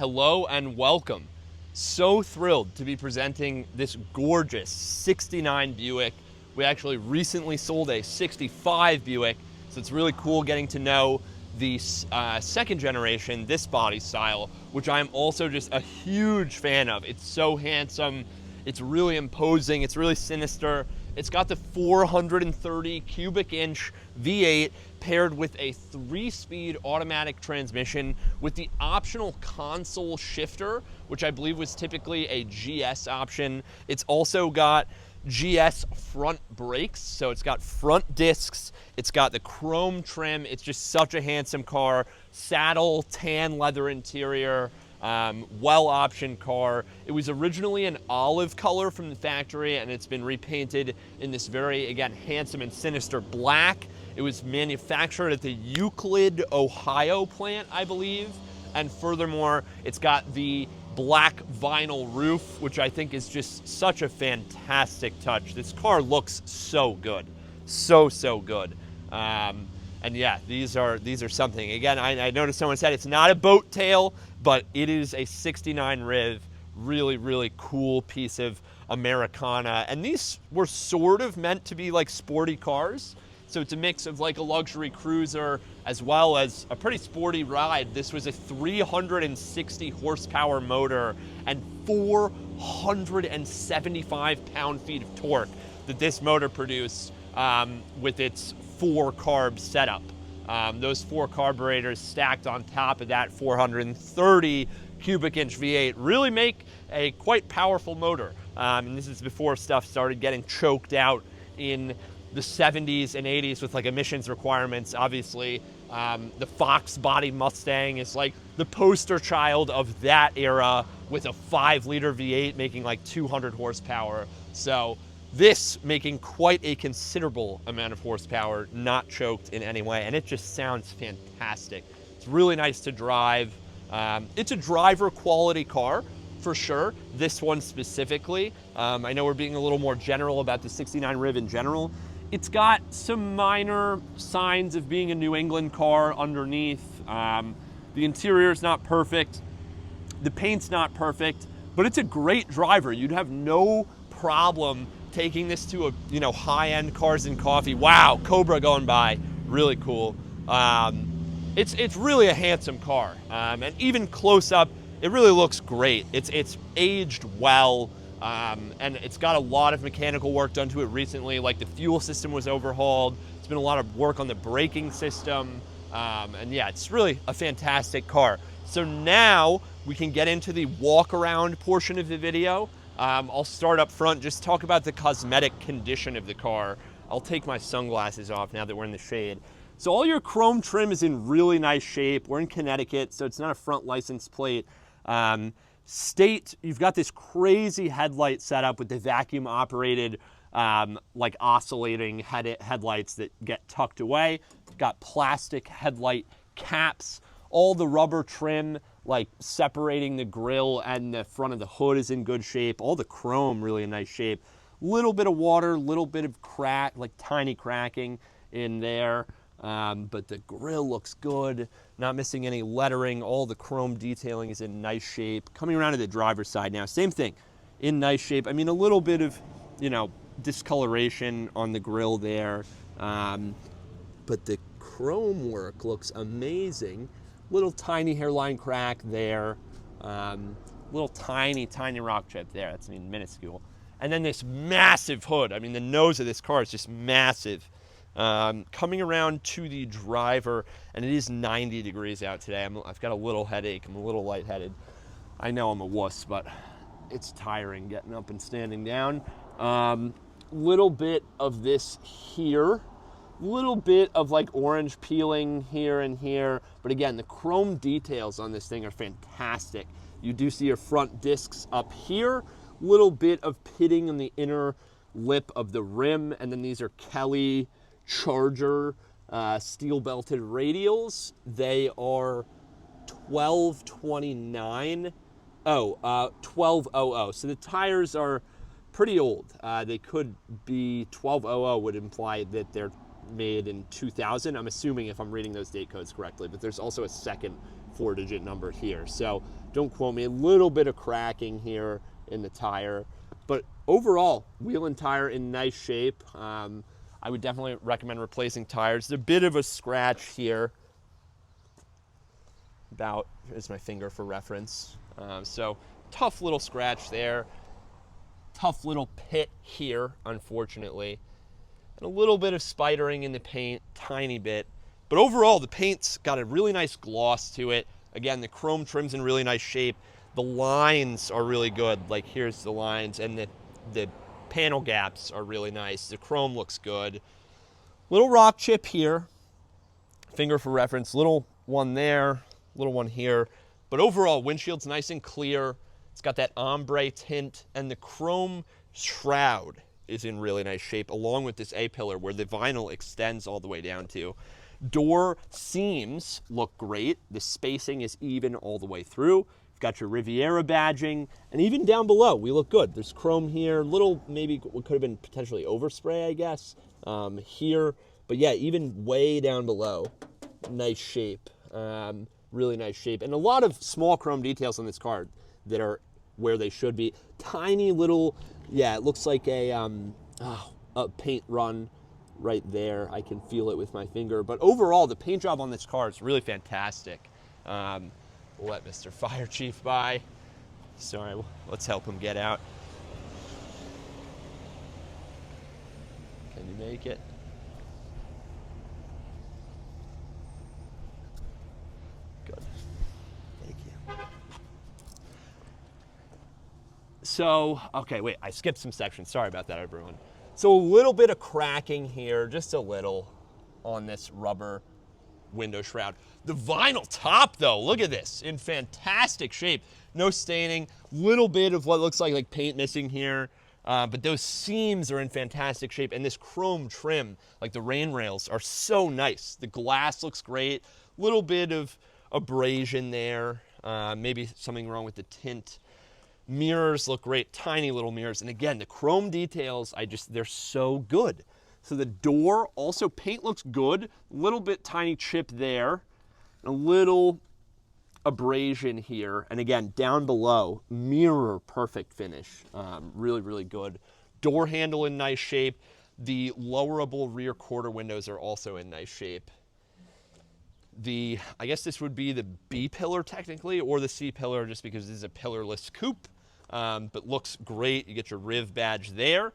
Hello and welcome. So thrilled to be presenting this gorgeous 69 Buick. We actually recently sold a 65 Buick, so it's really cool getting to know the second generation, this body style, which I'm also just a huge fan of. It's so handsome, it's really imposing, it's really sinister. It's got the 430 cubic inch V8 paired with a 3-speed automatic transmission with the optional console shifter, which I believe was typically a GS option. It's also got GS front brakes, so it's got front discs, it's got the chrome trim. It's just such a handsome car. Saddle, tan leather interior, well-optioned car. It was originally an olive color from the factory, and it's been repainted in this very, again, handsome and sinister black. It was manufactured at the Euclid, Ohio plant, I believe. And furthermore, it's got the black vinyl roof, which I think is just such a fantastic touch. This car looks so good. So good. And yeah, these are something. Again, I noticed someone said it's not a boat tail, but it is a 69 Riv. Really cool piece of Americana. And these were sort of meant to be like sporty cars. So it's a mix of like a luxury cruiser as well as a pretty sporty ride. This was a 360 horsepower motor and 475 pound-feet of torque that this motor produced with its 4-carb setup. Those 4 carburetors stacked on top of that 430 cubic inch V8 really make a quite powerful motor. And this is before stuff started getting choked out in the 70s and 80s with like emissions requirements. Obviously, the Fox body Mustang is like the poster child of that era with a 5-liter V8 making like 200 horsepower. So this making quite a considerable amount of horsepower, not choked in any way, and it just sounds fantastic. It's really nice to drive. It's a driver quality car for sure, this one specifically. I know we're being a little more general about the 69 Riv in general. It's got some minor signs of being a New England car underneath. The interior's not perfect, the paint's not perfect, but it's a great driver. You'd have no problem taking this to a high-end Cars and Coffee. Wow, Cobra going by, really cool. It's really a handsome car, and even close up, it really looks great. It's aged well, and it's got a lot of mechanical work done to it recently. Like the fuel system was overhauled. It's been a lot of work on the braking system, and yeah, it's really a fantastic car. So now we can get into the walk-around portion of the video. I'll start up front, just talk about the cosmetic condition of the car. I'll take my sunglasses off now that we're in the shade. So all your chrome trim is in really nice shape. We're in Connecticut, so it's not a front license plate. State, you've got this crazy headlight setup with the vacuum operated, like oscillating headlights that get tucked away. Got plastic headlight caps. All the rubber trim, like separating the grille and the front of the hood, is in good shape. All the chrome really in nice shape. Little bit of water, little bit of crack, like tiny cracking in there. But the grille looks good, not missing any lettering. All the chrome detailing is in nice shape. Coming around to the driver's side now, same thing, in nice shape. I mean, a little bit of, discoloration on the grille there, but the chrome work looks amazing. Little tiny hairline crack there, little tiny rock chip there. That's minuscule. And then this massive hood. I mean, the nose of this car is just massive. Coming around to the driver, and it is 90 degrees out today. I've got a little headache. I'm a little lightheaded. I know I'm a wuss, but it's tiring getting up and standing down. Little bit of this here. Little bit of like orange peeling here and here. But again, the chrome details on this thing are fantastic. You do see your front discs up here. Little bit of pitting on the inner lip of the rim. And then these are Kelly Charger steel belted radials. They are 1229. 1200. So the tires are pretty old. They could be 1200 would imply that they're made in 2000. I'm assuming if I'm reading those date codes correctly, but there's also a second 4-digit number here. So Don't quote me. A little bit of cracking here in the tire. But overall, wheel and tire in nice shape. I would definitely recommend replacing tires. There's a bit of a scratch here. Here's my finger for reference. So tough little scratch there. Tough little pit here, unfortunately. And a little bit of spidering in the paint, tiny bit. But overall, the paint's got a really nice gloss to it. Again, the chrome trim's in really nice shape. The lines are really good. Like here's the lines, and the panel gaps are really nice. The chrome looks good. Little rock chip here. Finger for reference. Little one there, little one here. But overall, windshield's nice and clear. It's got that ombre tint, and the chrome shroud is in really nice shape, along with this A-pillar where the vinyl extends all the way down to. Door seams look great. The spacing is even all the way through. You've got your Riviera badging, and even down below, we look good. There's chrome here, little maybe what could have been potentially overspray, I guess, here. But yeah, even way down below, nice shape, really nice shape. And a lot of small chrome details on this car that are where they should be. Tiny little, yeah, it looks like a paint run right there. I can feel it with my finger. But overall, the paint job on this car is really fantastic. We'll let Mr. Fire Chief by. Sorry, let's help him get out. Can you make it? Good. Thank you. So, okay, wait, I skipped some sections. Sorry about that, everyone. So a little bit of cracking here, just a little, on this rubber window shroud. The vinyl top, though, look at this, in fantastic shape. No staining, little bit of what looks like paint missing here, but those seams are in fantastic shape, and this chrome trim, like the rain rails, are so nice. The glass looks great, little bit of abrasion there, maybe something wrong with the tint. Mirrors look great, tiny little mirrors. And again, the chrome details, they're so good. So the door, also paint looks good. Little bit tiny chip there. A little abrasion here. And again, down below, mirror perfect finish. Really, really good. Door handle in nice shape. The lowerable rear quarter windows are also in nice shape. I guess this would be the B pillar technically, or the C pillar, just because this is a pillarless coupe. But looks great. You get your Riv badge there.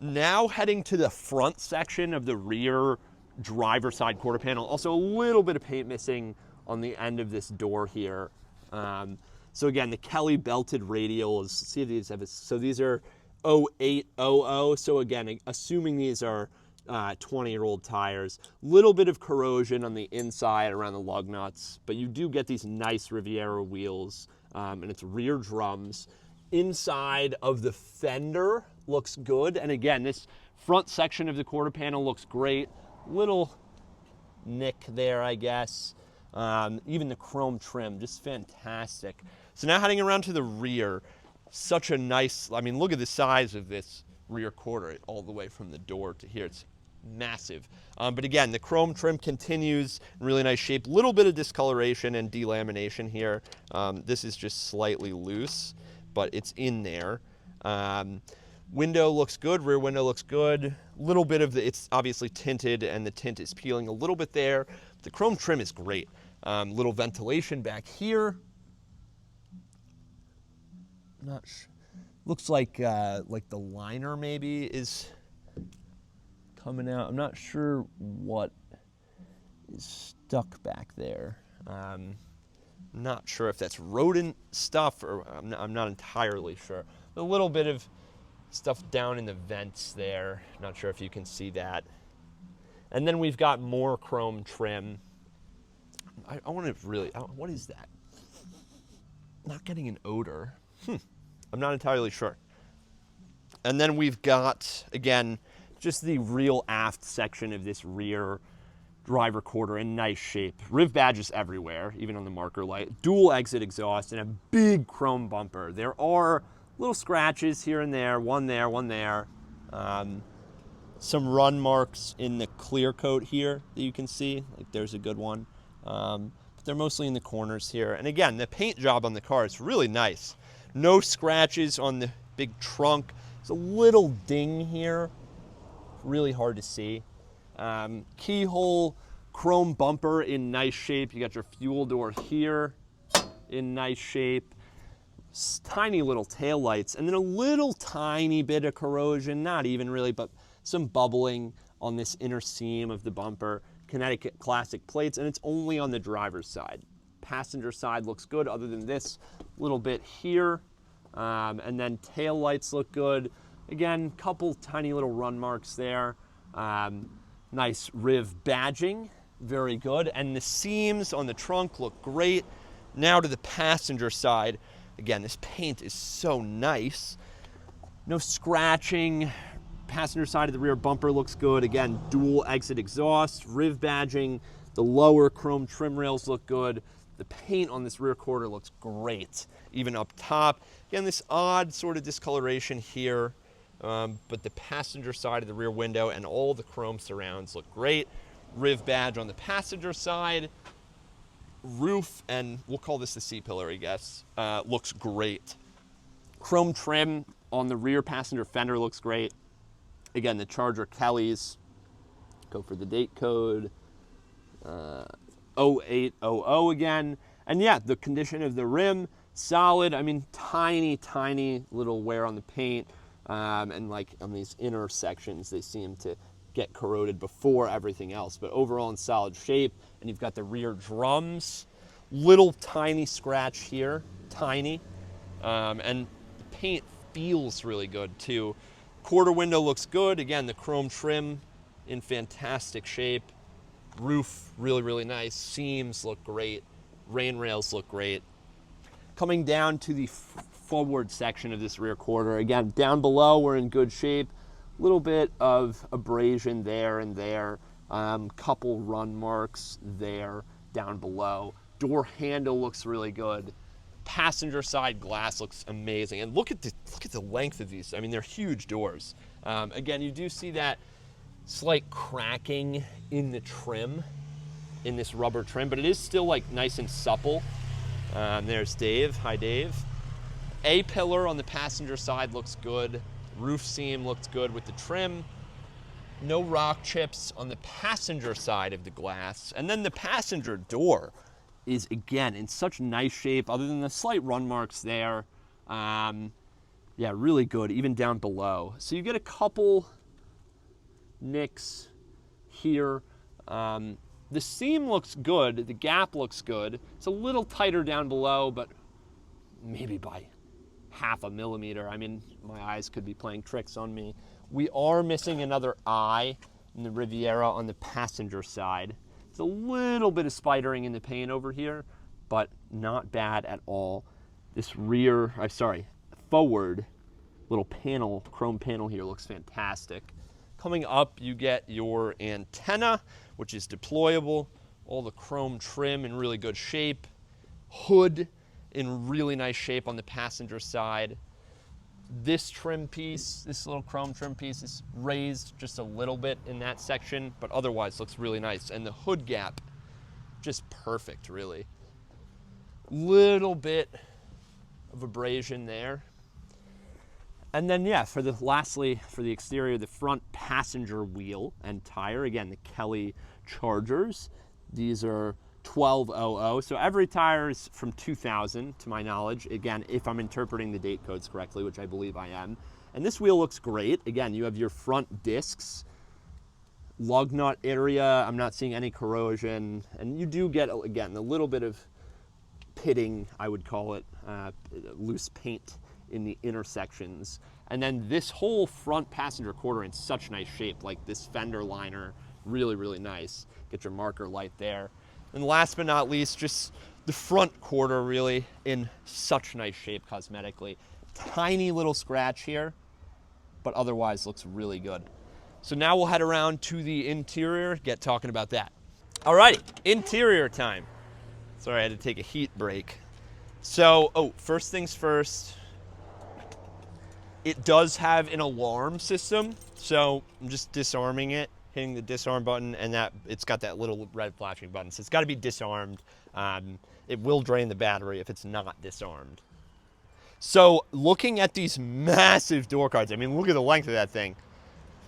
Now heading to the front section of the rear driver side quarter panel. Also a little bit of paint missing on the end of this door here. So again, the Kelly belted radials. See if these have so these are 0800. So again, assuming these are 20-year-old tires. Little bit of corrosion on the inside around the lug nuts, but you do get these nice Riviera wheels, and it's rear drums. Inside of the fender looks good, and again, this front section of the quarter panel looks great. Little nick there, I guess. Even the chrome trim, just fantastic. So now heading around to the rear, such a nice, I mean, look at the size of this rear quarter all the way from the door to here. It's massive. But again, the chrome trim continues in really nice shape. Little bit of discoloration and delamination here. This is just slightly loose, but it's in there. Window looks good, rear window looks good. Little bit of it's obviously tinted and the tint is peeling a little bit there. The chrome trim is great. Little ventilation back here. Not sure. Looks like the liner maybe is coming out. I'm not sure what is stuck back there. Not sure if that's rodent stuff, or I'm not entirely sure. A little bit of stuff down in the vents there. Not sure if you can see that. And then we've got more chrome trim. I want to really, what is that? Not getting an odor. I'm not entirely sure. And then we've got, again, just the real aft section of this rear driver quarter in nice shape. Riv badges everywhere, even on the marker light. Dual exit exhaust and a big chrome bumper. There are little scratches here and there, one there, one there. Some run marks in the clear coat here that you can see. Like there's a good one. They're mostly in the corners here. And again, the paint job on the car is really nice. No scratches on the big trunk. There's a little ding here. Really hard to see. Keyhole chrome bumper in nice shape. You got your fuel door here in nice shape. Tiny little tail lights, and then a little tiny bit of corrosion, not even really, but some bubbling on this inner seam of the bumper. Connecticut Classic plates, and it's only on the driver's side. Passenger side looks good other than this little bit here. And then tail lights look good. Again, couple tiny little run marks there. Nice Riv badging, very good. And the seams on the trunk look great. Now to the passenger side. Again, this paint is so nice. No scratching. Passenger side of the rear bumper looks good. Again, dual exit exhaust, Riv badging. The lower chrome trim rails look good. The paint on this rear quarter looks great, even up top. Again, this odd sort of discoloration here, but the passenger side of the rear window and all the chrome surrounds look great. Riv badge on the passenger side. Roof, and we'll call this the C-pillar, I guess, looks great. Chrome trim on the rear passenger fender looks great. Again, the Charger Kellys, go for the date code, 0800 again. And yeah, the condition of the rim, solid. I mean, tiny little wear on the paint. And like on these inner sections, they seem to get corroded before everything else. But overall in solid shape. And you've got the rear drums, little tiny scratch here, tiny. And the paint feels really good too. Quarter window looks good. Again, the chrome trim in fantastic shape. Roof, really nice. Seams look great. Rain rails look great. Coming down to the forward section of this rear quarter. Again, down below, we're in good shape. A little bit of abrasion there and there. Couple run marks there down below. Door handle looks really good. Passenger side glass looks amazing, and look at the length of these. I mean, they're huge doors. Again, you do see that slight cracking in the trim, in this rubber trim, but it is still like nice and supple. There's Dave. Hi, Dave. A-pillar on the passenger side looks good. Roof seam looks good with the trim. No rock chips on the passenger side of the glass, and then the passenger door is again in such nice shape, other than the slight run marks there. Yeah, really good, even down below. So you get a couple nicks here. The seam looks good, the gap looks good. It's a little tighter down below, but maybe by 0.5 millimeter. I mean, my eyes could be playing tricks on me. We are missing another eye in the Riviera on the passenger side. It's a little bit of spidering in the paint over here, but not bad at all. This forward little panel, chrome panel here looks fantastic. Coming up, you get your antenna, which is deployable. All the chrome trim in really good shape. Hood in really nice shape on the passenger side. This trim piece, this little chrome trim piece is raised just a little bit in that section, but otherwise looks really nice. And the hood gap, just perfect, really. Little bit of abrasion there. And then, yeah, lastly, for the exterior, the front passenger wheel and tire. Again, the Kelly Chargers. These are 1200. So every tire is from 2000, to my knowledge. Again, if I'm interpreting the date codes correctly, which I believe I am. And this wheel looks great. Again, you have your front discs, lug nut area. I'm not seeing any corrosion. And you do get, again, a little bit of pitting, I would call it, loose paint in the intersections. And then this whole front passenger quarter in such nice shape, like this fender liner, really nice. Get your marker light there. And last but not least, just the front quarter really in such nice shape cosmetically. Tiny little scratch here, but otherwise looks really good. So now we'll head around to the interior, get talking about that. Alrighty, interior time. Sorry, I had to take a heat break. So, first things first, it does have an alarm system, so I'm just disarming it hitting the disarm button, and that it's got that little red flashing button. So it's got to be disarmed. It will drain the battery if it's not disarmed. So looking at these massive door cards, I mean, look at the length of that thing.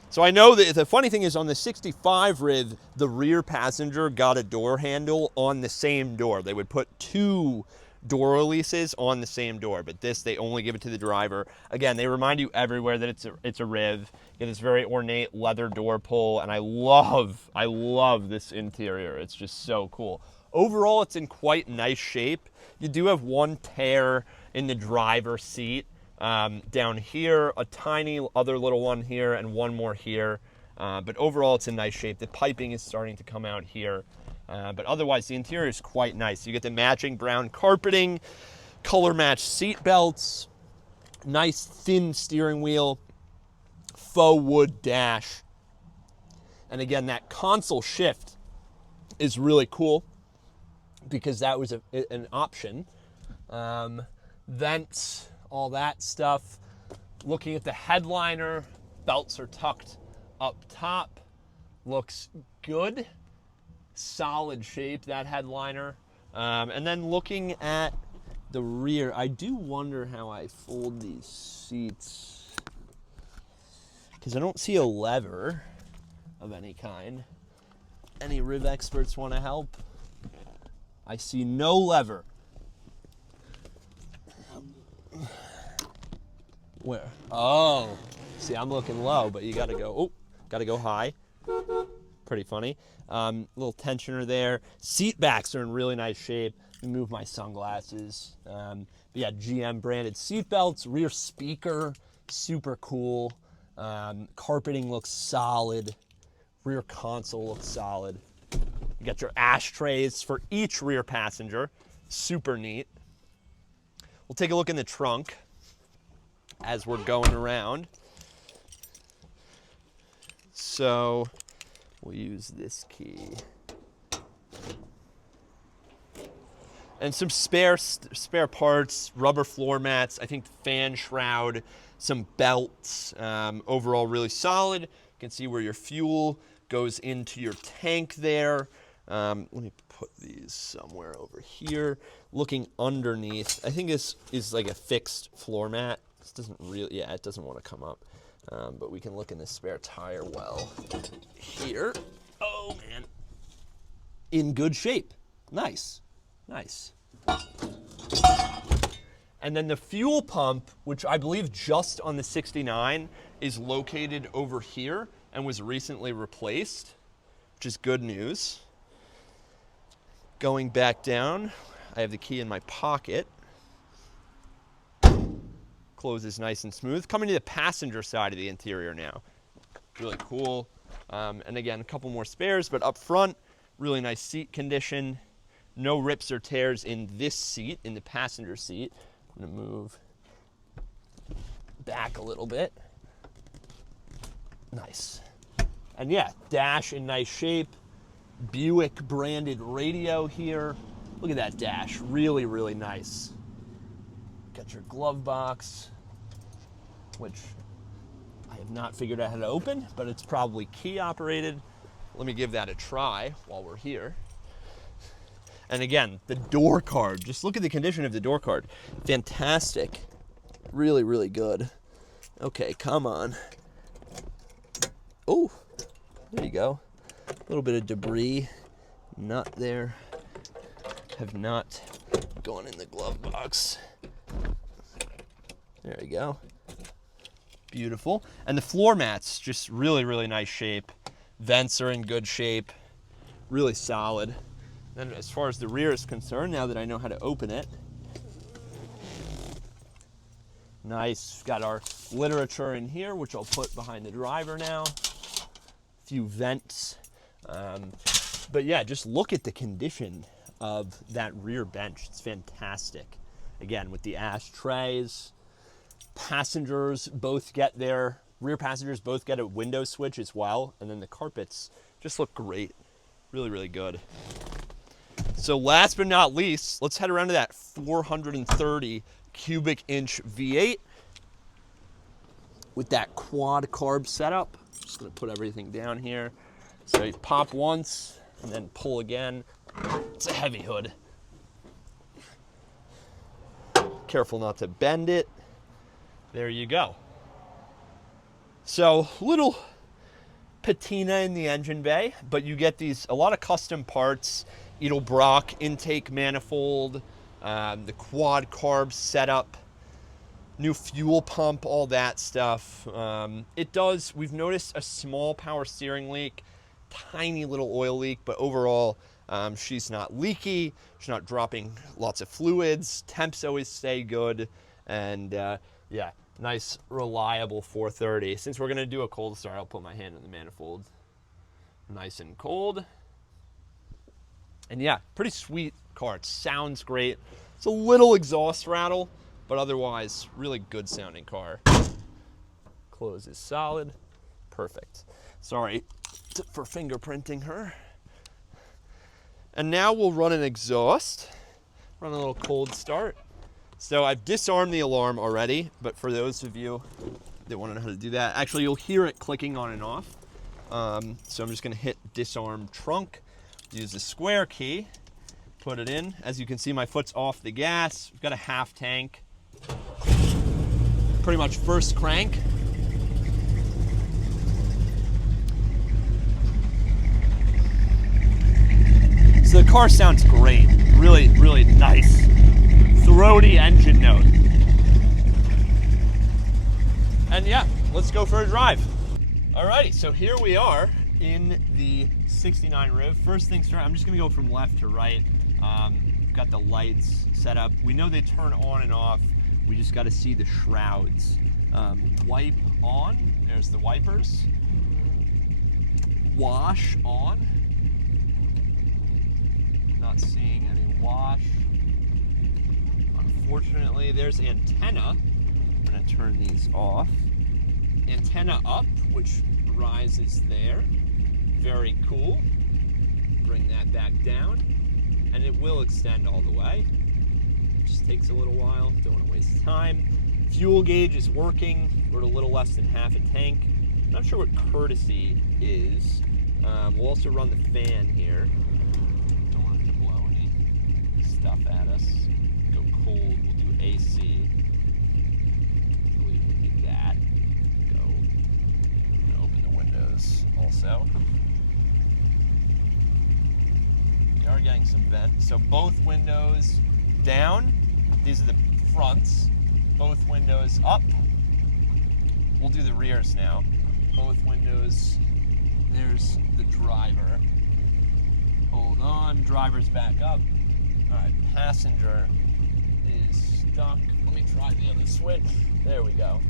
So I know that the funny thing is on the 65 Riv, the rear passenger got a door handle on the same door. They would put 2 door releases on the same door, but this, they only give it to the driver. Again, they remind you everywhere that it's a Riv. It is very ornate leather door pull, and I love this interior. It's just so cool. Overall, it's in quite nice shape. You do have one tear in the driver's seat down here, a tiny other little one here, and one more here. But overall, it's in nice shape. The piping is starting to come out here. But otherwise, the interior is quite nice. You get the matching brown carpeting, color matched seat belts, nice thin steering wheel, faux wood dash. And again, that console shift is really cool because that was an option. Vents, all that stuff. Looking at the headliner, belts are tucked up top. Looks good. Solid shape, that headliner. And then looking at the rear, I do wonder how I fold these seats because I don't see a lever of any kind. Any Riv experts want to help? I see no lever. Where? Oh, see, I'm looking low, but you got to go high. Pretty funny. Little tensioner there. Seat backs are in really nice shape. Let me move my sunglasses. But yeah, GM branded seat belts. Rear speaker, super cool. Carpeting looks solid. Rear console looks solid. You got your ashtrays for each rear passenger. Super neat. We'll take a look in the trunk as we're going around. So we'll use this key. And some spare parts, rubber floor mats, I think fan shroud, some belts. Overall really solid. You can see where your fuel goes into your tank there. Let me put these somewhere over here. Looking underneath, I think this is like a fixed floor mat. This doesn't really, yeah, it doesn't want to come up. But we can look in the spare tire well here. Oh, man. In good shape. Nice. Nice. And then the fuel pump, which I believe just on the 69, is located over here and was recently replaced, which is good news. Going back down, I have the key in my pocket. Closes nice and smooth. Coming to the passenger side of the interior now. Really cool. And again, a couple more spares, but up front, really nice seat condition. No rips or tears in this seat, in the passenger seat. I'm gonna move back a little bit. Nice. And yeah, dash in nice shape. Buick branded radio here. Look at that dash, really, really nice. Got your glove box, which I have not figured out how to open, but it's probably key operated. Let me give that a try while we're here. And again, the door card, just look at the condition of the door card. Fantastic, really, really good. Okay, come on. Oh, there you go. A little bit of debris, not there. Have not gone in the glove box. There we go. Beautiful. And the floor mats, just really, really nice shape. Vents are in good shape. Really solid. Then as far as the rear is concerned, now that I know how to open it, nice. Got our literature in here, which I'll put behind the driver now. A few vents. But yeah, just look at the condition of that rear bench. It's fantastic. Again, with the ashtrays. Passengers both get their, rear passengers both get a window switch as well. And then the carpets just look great. Really, really good. So last but not least, let's head around to that 430 cubic inch V8 with that quad carb setup. Just gonna put everything down here. So you pop once and then pull again. It's a heavy hood. Careful not to bend it. There you go. So little patina in the engine bay, but you get a lot of custom parts. Edelbrock intake manifold, the quad carb setup, new fuel pump, all that stuff. We've noticed a small power steering leak, tiny little oil leak, but overall she's not leaky, she's not dropping lots of fluids, temps always stay good, and yeah, nice reliable 430. Since we're gonna do a cold start, I'll put my hand in the manifold. Nice and cold. And yeah, pretty sweet car. It sounds great. It's a little exhaust rattle, but otherwise really good sounding car. Close is solid. Perfect. Sorry for fingerprinting her. And now we'll run an exhaust, run a little cold start. So I've disarmed the alarm already, but for those of you that want to know how to do that, actually you'll hear it clicking on and off. So I'm just gonna hit disarm trunk, use the square key, put it in. As you can see, my foot's off the gas. We've got a half tank. Pretty much first crank. So the car sounds great. Really, really nice. Throaty engine note. And yeah, let's go for a drive. Alrighty, so here we are in the 69 Riv. First things first, I'm just gonna go from left to right. Got the lights set up. We know they turn on and off. We just gotta see the shrouds. Wipe on, there's the wipers. Wash on. Not seeing any wash. Unfortunately, there's antenna. I'm gonna turn these off. Antenna up, which rises there. Very cool. Bring that back down. And it will extend all the way. Just takes a little while, don't want to waste time. Fuel gauge is working. We're at a little less than half a tank. Not sure what courtesy is. We'll also run the fan here. Don't want it to blow any stuff at us. Go cold, we'll do AC. I believe we do that. Go, I'm gonna open the windows also. We are getting some vent. So both windows down. These are the fronts. Both windows up. We'll do the rears now. Both windows. There's the driver. Hold on, driver's back up. All right, passenger is stuck. Let me try the other switch. There we go.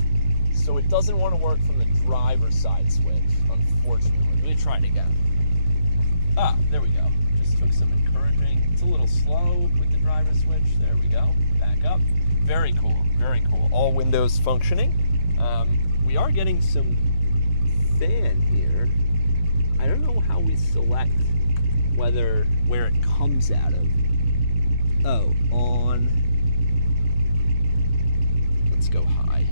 So it doesn't want to work from the driver's side switch, unfortunately. Let me try it again. Ah, there we go. Just took some encouraging. It's a little slow with the driver's switch. There we go. Back up. Very cool, very cool. All windows functioning. We are getting some fan here. I don't know how we select where it comes out of. Oh, on. Let's go high.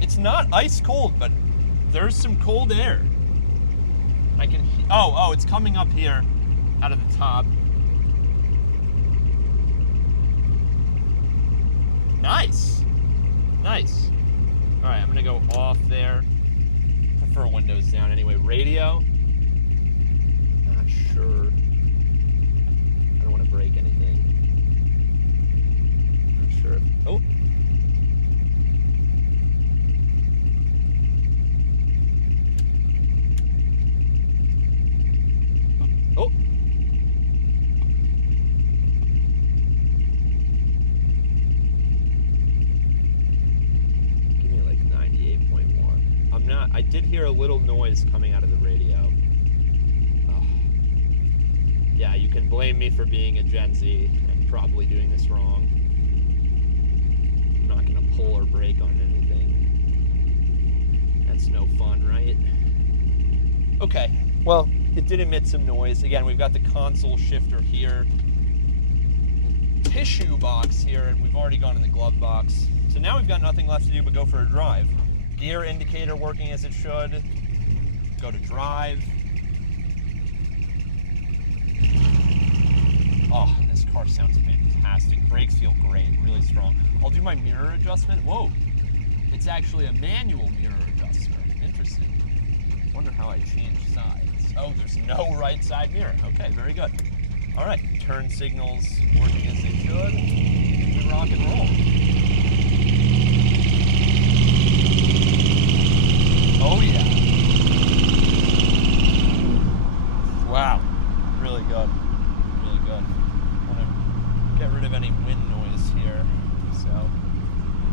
It's not ice cold, but there's some cold air. I can. Oh, it's coming up here out of the top. Nice. Nice. All right, I'm gonna go off there. Prefer windows down anyway. Radio. Not sure. I don't want to break anything. Not sure. Oh. Oh. Give me like 98.1. I did hear a little noise coming out of the radio. Oh. Yeah, you can blame me for being a Gen Z and probably doing this wrong. I'm not gonna pull or brake on anything. That's no fun, right? Okay, well, it did emit some noise. Again, we've got the console shifter here, tissue box here, and we've already gone in the glove box. So now we've got nothing left to do but go for a drive. Gear indicator working as it should. Go to drive. Oh, this car sounds fantastic. Brakes feel great, really strong. I'll do my mirror adjustment. Whoa, it's actually a manual mirror adjustment. Interesting. Wonder how I change sides. Oh, there's no right side mirror. Okay, very good. All right, turn signals working as they should. We rock and roll. Oh yeah. Wow, really good. Really good. I want to get rid of any wind noise here, so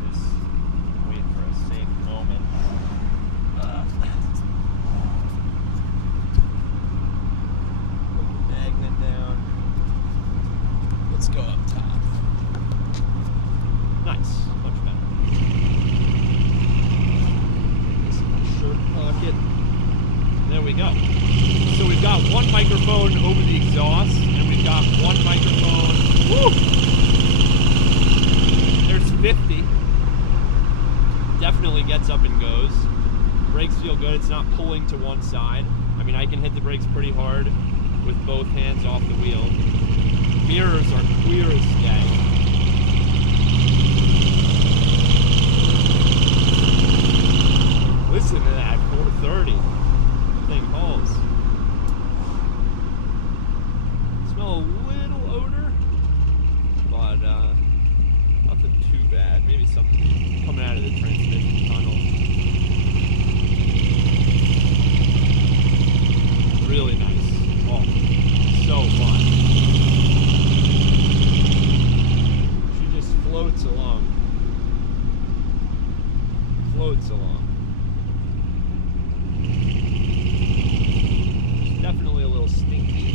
just wait for a safe moment. Put the magnet down. Let's go up top. Nice, much better. This is my shirt pocket. There we go. So we've got one microphone over the exhaust, and we've got one microphone. Woo! There's 50. Definitely gets up and goes. Brakes feel good. It's not pulling to one side. I mean, I can hit the brakes pretty hard with both hands off the wheel. Mirrors are clear as day. Listen to that, 430. Thing hauls. Smell a little odor, but nothing too bad. Maybe something coming out of the transmission tunnel. Really nice. Oh, so fun. She just floats along. Floats along. Definitely a little stinky.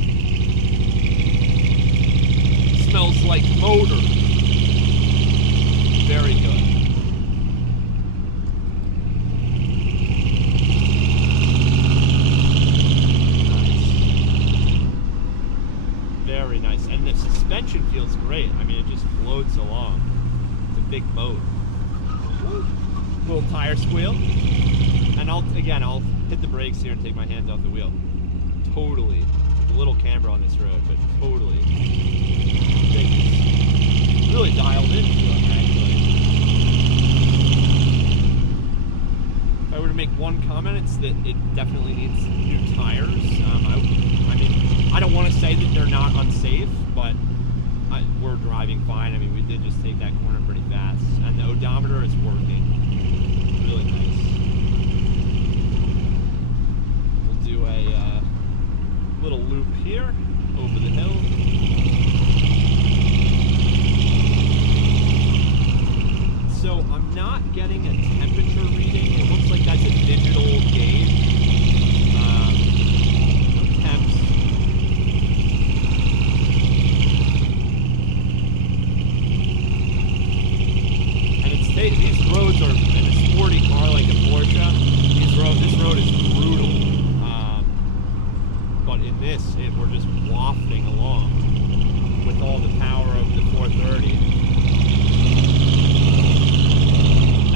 Smells like motor. Very good. Nice. Very nice. And the suspension feels great. I mean, it just floats along. It's a big boat. Little tire squeal. And I'll hit the brakes here and take my hands off the wheel. Totally. A little camber on this road, but totally. Really dialed in feeling, actually. If I were to make one comment, it's that it definitely needs new tires. I mean, I don't want to say that they're not unsafe, but we're driving fine. I mean, we did just take that corner pretty fast, and the odometer is working. Really nice. We'll do a little loop here over the hill. So I'm not getting a temperature reading. It looks like that's a digital gauge. No temps. And these roads are, in a sporty car like a Porsche, this road is brutal. But in this, we're just wafting along with all the power of the 430.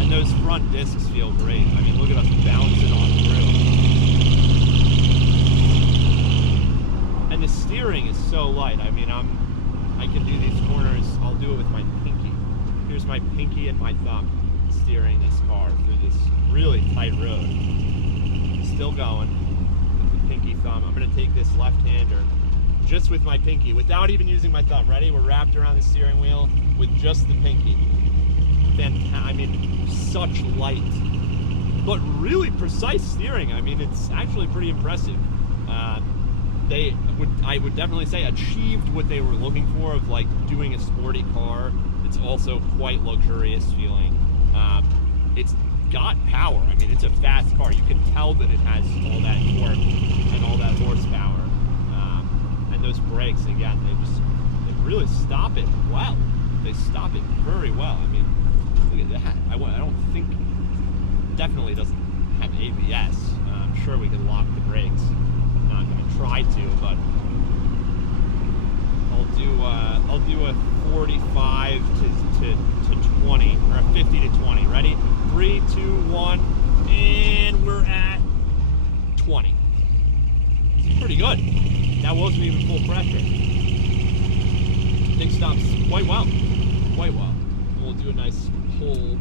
And those front discs feel great. I mean, look at us bouncing on through. And the steering is so light. I mean, I can do these corners. I'll do it with my pinky. Here's my pinky and my thumb steering this car through this really tight road. Still going. Pinky thumb. I'm going to take this left-hander just with my pinky without even using my thumb. Ready? We're wrapped around the steering wheel with just the pinky. I mean, such light, but really precise steering. I mean, it's actually pretty impressive. I would definitely say, achieved what they were looking for of like doing a sporty car. It's also quite luxurious feeling. It's got power. I mean, it's a fast car. You can tell that it has all that torque and all that horsepower. And those brakes, again, they really stop it well. They stop it very well. I mean, look at that. I don't think, definitely doesn't have ABS. I'm sure we could lock the brakes. I'm not going to try to, but I'll do a 45 to 20, or a 50 to 20. Ready? 3, 2, 1. And we're at 20. It's pretty good. That wasn't even full pressure. Thing stops quite well. Quite well. And we'll do a nice pull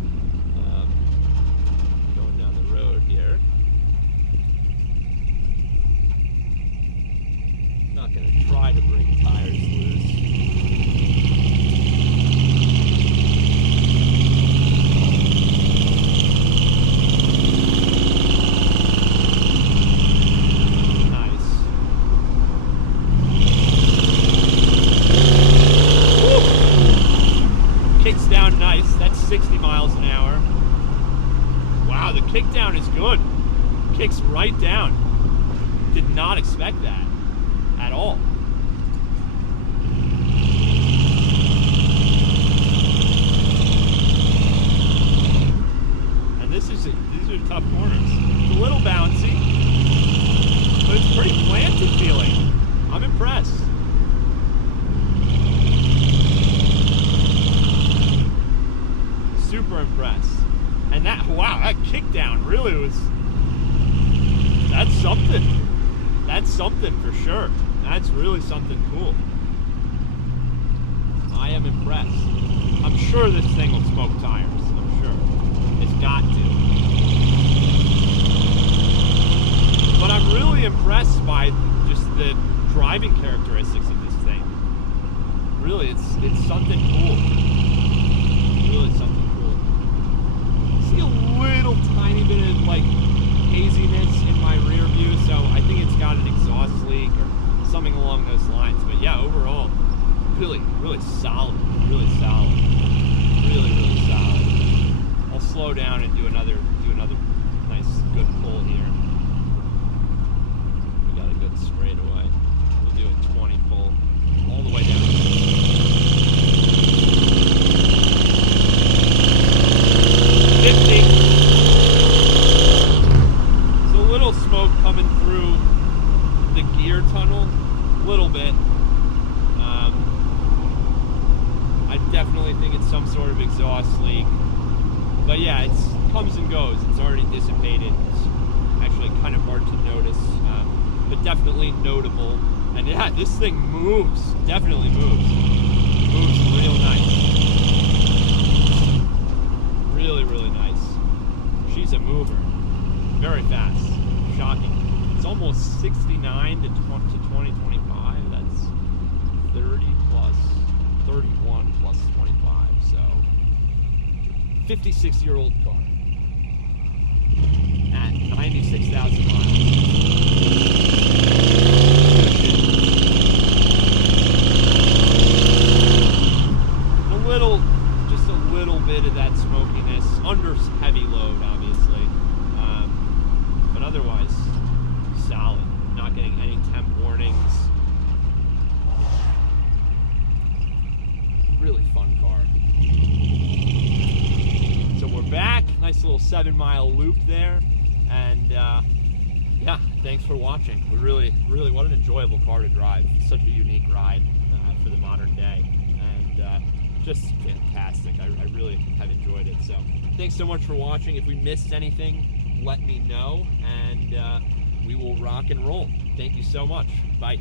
going down the road here. Not going to try to break tires loose. Nice, that's 60 miles an hour. Wow, the kick down is good. Kicks right down. Did not expect that at all. And these are tough corners. It's a little bouncy, but it's pretty planted feeling. I'm impressed. Super impressed. And that, wow, that kick down really was, that's something. That's something for sure. That's really something cool. I am impressed. I'm sure this thing will smoke tires. I'm sure. It's got to. But I'm really impressed by just the driving characteristics of this thing. Really, it's something cool. Really something. See a little tiny bit of like haziness in my rear view, so I think it's got an exhaust leak or something along those lines. But yeah, overall, really solid, really solid, really solid. I'll slow down and do another nice good pull here. We got a good straightaway. We'll do a 20 pull all the way down. There's a little smoke coming through the gear tunnel, a little bit. I definitely think it's some sort of exhaust leak. But yeah, it comes and goes. It's already dissipated. It's actually kind of hard to notice, but definitely notable. And yeah, this thing moves, definitely moves. Moves real nice. Really nice. She's a mover. Very fast. Shocking. It's almost 69 to 2025. That's 30 plus 31 plus 25. So 56-year-old car at 96,000 miles. Just a little bit of that smokiness under heavy load, obviously, but otherwise solid. Not getting any temp warnings. Really fun car. So we're back. Nice little 7-mile loop there, and yeah, thanks for watching. We really, what an enjoyable car to drive. Such a unique ride for the modern day, and just fantastic. I really have enjoyed it. So thanks so much for watching. If we missed anything, let me know, and we will rock and roll. Thank you so much. Bye.